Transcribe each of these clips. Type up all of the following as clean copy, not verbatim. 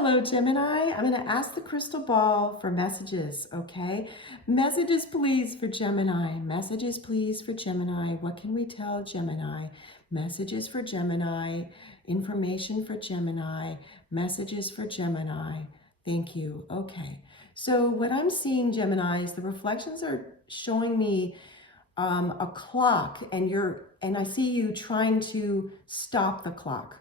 Hello, Gemini. I'm going to ask the crystal ball for messages, okay? Messages, please, for Gemini. Messages, please, for Gemini. What can we tell Gemini? Messages for Gemini. Information for Gemini. Messages for Gemini. Thank you. Okay. So what I'm seeing, Gemini, is the reflections are showing me a clock, and I see you trying to stop the clock.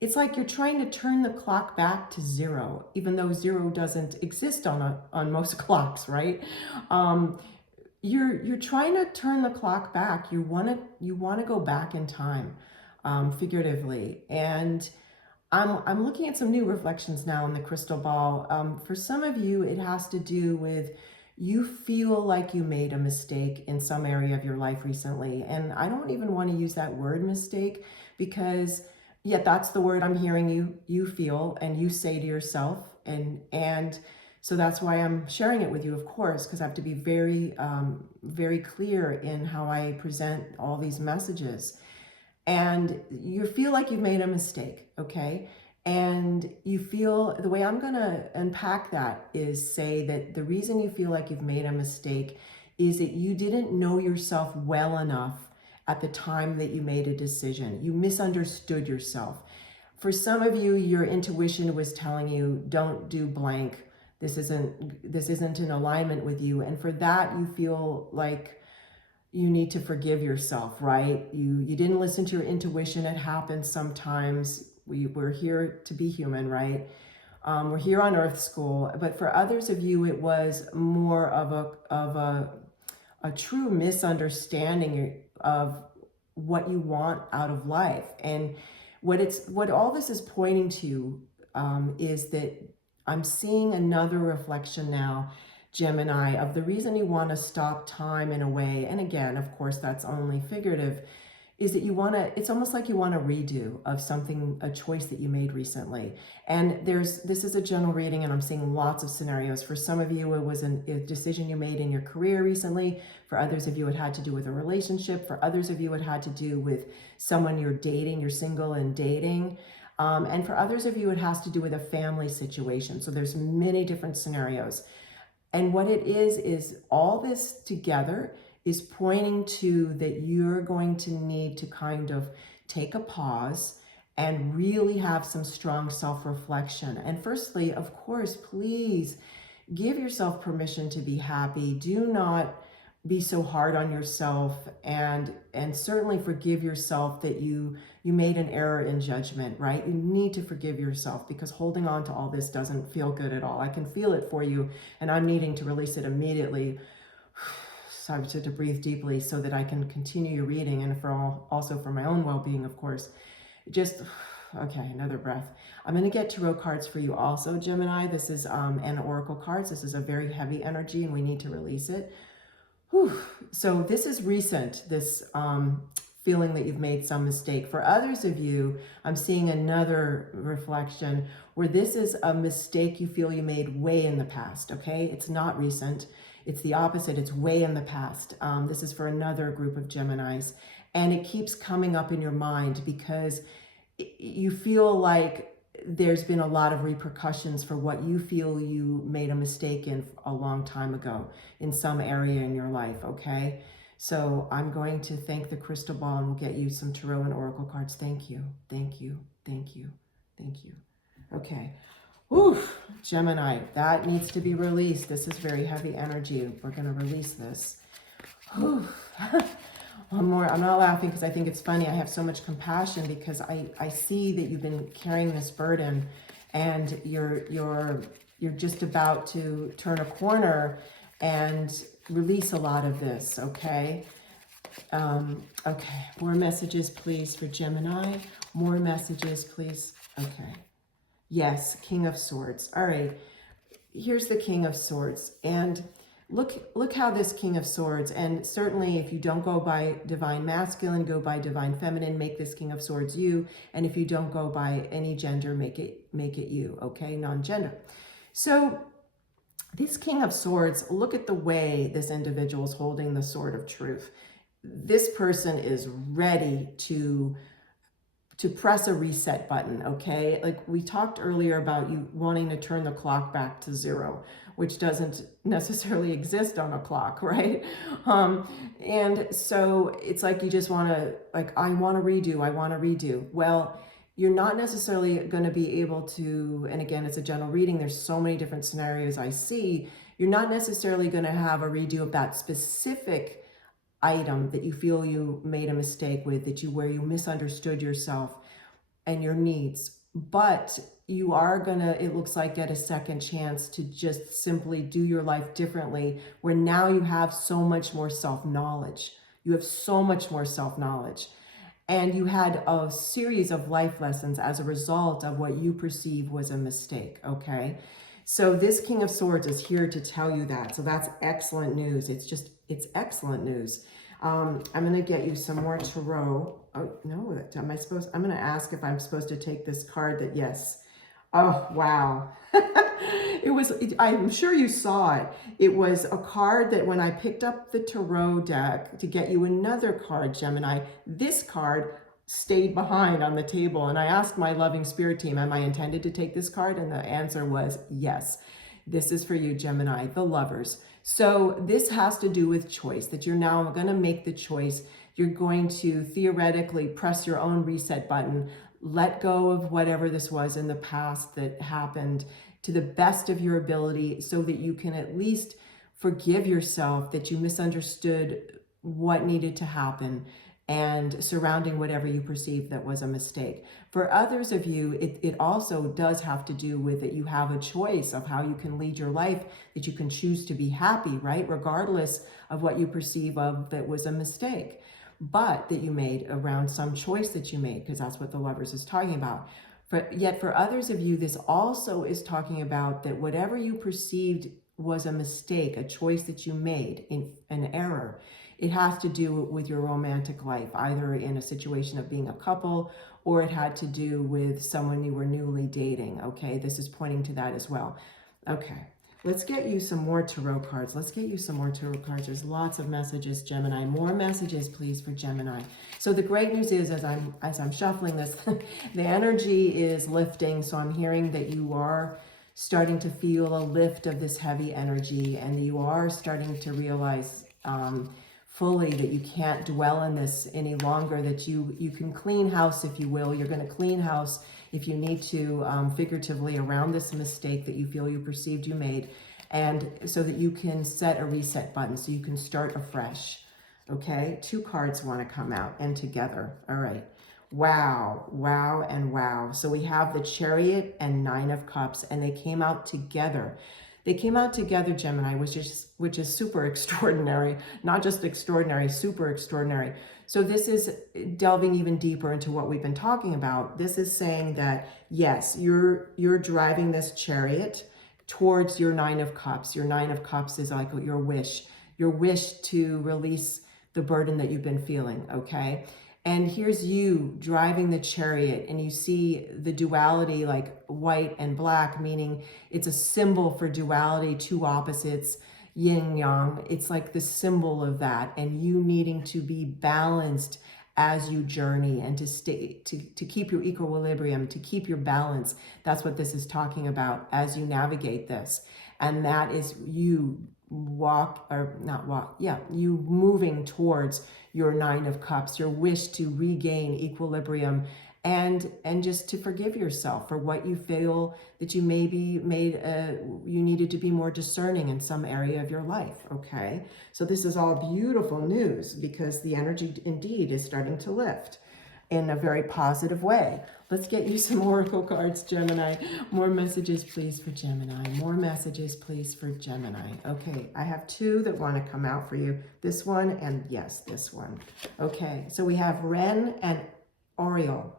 It's like you're trying to turn the clock back to zero, even though zero doesn't exist on most clocks, right? You're trying to turn the clock back. You want to go back in time, figuratively. And I'm looking at some new reflections now in the crystal ball. For some of you, it has to do with you feel like you made a mistake in some area of your life recently. And I don't even want to use that word mistake, because yet that's the word I'm hearing you feel and you say to yourself. And so that's why I'm sharing it with you, of course, because I have to be very clear in how I present all these messages. And you feel like you've made a mistake, okay? And you feel, the way I'm going to unpack that is say that the reason you feel like you've made a mistake is that you didn't know yourself well enough at the time that you made a decision. You misunderstood yourself. For some of you, your intuition was telling you, don't do blank. This isn't in alignment with you. And for that, you feel like you need to forgive yourself, right? You didn't listen to your intuition. It happens sometimes. We're here to be human, right? We're here on Earth School. But for others of you, it was more of a true misunderstanding of what you want out of life. And what all this is pointing to is that I'm seeing another reflection now, Gemini, of the reason you want to stop time in a way. And again, of course, that's only figurative, is that it's almost like you want a redo of something, a choice that you made recently. And this is a general reading, and I'm seeing lots of scenarios. For some of you, it was a decision you made in your career recently. For others of you, it had to do with a relationship. For others of you, it had to do with someone you're dating, you're single and dating. And for others of you, it has to do with a family situation. So there's many different scenarios. And what it is all this together is pointing to that you're going to need to kind of take a pause and really have some strong self-reflection. And firstly, of course, please give yourself permission to be happy. Do not be so hard on yourself, and certainly forgive yourself that you made an error in judgment, right? You need to forgive yourself, because holding on to all this doesn't feel good at all. I can feel it for you, and I'm needing to release it immediately. So I have to breathe deeply so that I can continue your reading, and also for my own well-being, of course. Okay, another breath. I'm going to get tarot cards for you also, Gemini. This is an oracle cards. This is a very heavy energy, and we need to release it. Whew. So this is recent, this feeling that you've made some mistake. For others of you, I'm seeing another reflection where this is a mistake you feel you made way in the past, okay? It's not recent. It's the opposite. It's way in the past. This is for another group of Geminis. And it keeps coming up in your mind because you feel like there's been a lot of repercussions for what you feel you made a mistake in a long time ago in some area in your life, okay? So I'm going to thank the crystal ball, and we'll get you some tarot and oracle cards. Thank you, thank you, thank you, thank you. Okay. Oof, Gemini, that needs to be released. This is very heavy energy. We're going to release this. One more. I'm not laughing because I think it's funny. I have so much compassion because I see that you've been carrying this burden, and you're just about to turn a corner and release a lot of this, okay? Okay, more messages, please, for Gemini. More messages, please. Okay. Yes, King of Swords. All right, here's the King of Swords. And look how this King of Swords, and certainly if you don't go by divine masculine, go by divine feminine, make this King of Swords you. And if you don't go by any gender, make it you, okay? Non-gender. So this King of Swords, look at the way this individual is holding the sword of truth. This person is ready to to press a reset button, okay? Like we talked earlier about you wanting to turn the clock back to zero, which doesn't necessarily exist on a clock, right? And so it's like you just want to, like, I want to redo. Well, you're not necessarily going to be able to, and again, it's a general reading. There's so many different scenarios I see. You're not necessarily going to have a redo of that specific item that you feel you made a mistake with, where you misunderstood yourself and your needs, but you are gonna, it looks like, get a second chance to just simply do your life differently, where now you have so much more self-knowledge. You have so much more self-knowledge. And you had a series of life lessons as a result of what you perceive was a mistake, okay? So this King of Swords is here to tell you that. So that's excellent news. It's excellent news. I'm going to get you some more tarot. Oh, no, I'm going to ask if I'm supposed to take this card that, yes. Oh, wow. I'm sure you saw it. It was a card that when I picked up the tarot deck to get you another card, Gemini, this card stayed behind on the table. And I asked my loving spirit team, am I intended to take this card? And the answer was yes. This is for you, Gemini, the Lovers. So this has to do with choice, that you're now going to make the choice. You're going to theoretically press your own reset button, let go of whatever this was in the past that happened to the best of your ability, so that you can at least forgive yourself that you misunderstood what needed to happen, and surrounding whatever you perceive that was a mistake. For others of you, it also does have to do with that you have a choice of how you can lead your life, that you can choose to be happy, right? Regardless of what you perceive of that was a mistake, but that you made around some choice that you made, because that's what the Lovers is talking about. Yet for others of you, this also is talking about that whatever you perceived was a mistake, a choice that you made, an error, it has to do with your romantic life, either in a situation of being a couple, or it had to do with someone you were newly dating, okay? This is pointing to that as well. Okay, let's get you some more tarot cards. Let's get you some more tarot cards. There's lots of messages, Gemini. More messages, please, for Gemini. So the great news is, as I'm shuffling this, the energy is lifting. So I'm hearing that you are starting to feel a lift of this heavy energy, and you are starting to realize fully that you can't dwell in this any longer, that you can clean house, if you will. You're going to clean house if you need to, figuratively, around this mistake that you feel you perceived you made, and so that you can set a reset button, so you can start afresh. Okay, 2 cards want to come out, and together. All right. Wow, wow, and wow. So we have the Chariot and 9 of Cups, and they came out together. They came out together, Gemini, which is super extraordinary. Not just extraordinary, super extraordinary. So this is delving even deeper into what we've been talking about. This is saying that, yes, you're driving this chariot towards your 9 of Cups. Your 9 of Cups is like your wish to release the burden that you've been feeling, okay? And here's you driving the chariot, and you see the duality, like white and black, meaning it's a symbol for duality, 2 opposites, yin yang. It's like the symbol of that, and you needing to be balanced as you journey, and to keep your equilibrium, to keep your balance. That's what this is talking about as you navigate this. And that is you you moving towards your 9 of Cups, your wish to regain equilibrium, and just to forgive yourself for what you feel that you maybe made, you needed to be more discerning in some area of your life, okay? So this is all beautiful news, because the energy indeed is starting to lift in a very positive way. Let's get you some oracle cards, Gemini. More messages, please, for Gemini. More messages, please, for Gemini. Okay, I have 2 that want to come out for you. This one, and yes, this one. Okay, so we have Ren and Oriole.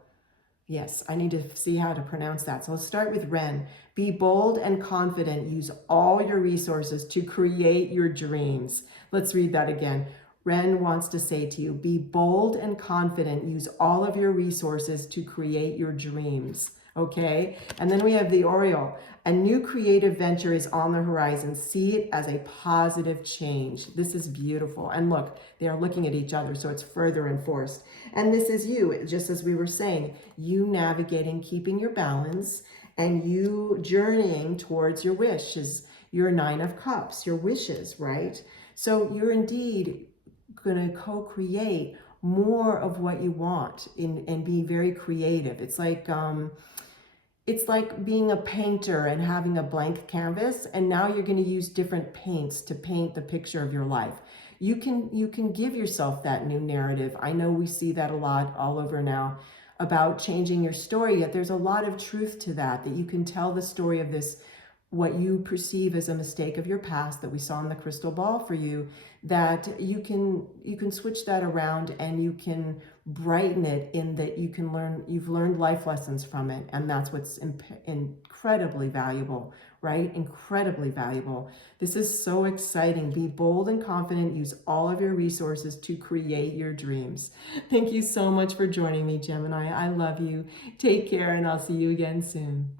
Yes, I need to see how to pronounce that. So let's start with Ren. Be bold and confident. Use all your resources to create your dreams. Let's read that again. Ren wants to say to you, be bold and confident. Use all of your resources to create your dreams. Okay. And then we have the Oriole. A new creative venture is on the horizon. See it as a positive change. This is beautiful. And look, they are looking at each other, so it's further enforced. And this is you, just as we were saying, you navigating, keeping your balance, and you journeying towards your wishes, your Nine of Cups, your wishes, right? So you're indeed going to co-create more of what you want and be very creative. It's like being a painter and having a blank canvas, and now you're going to use different paints to paint the picture of your life. You can give yourself that new narrative. I know we see that a lot all over now about changing your story, yet there's a lot of truth to that you can tell the story of this, what you perceive as a mistake of your past that we saw in the crystal ball for you, that you can switch that around and you can brighten it in that you've learned life lessons from it, and that's what's incredibly valuable, right? Incredibly valuable. This is so exciting. Be bold and confident. Use all of your resources to create your dreams. Thank you so much for joining me, Gemini. I love you. Take care, and I'll see you again soon.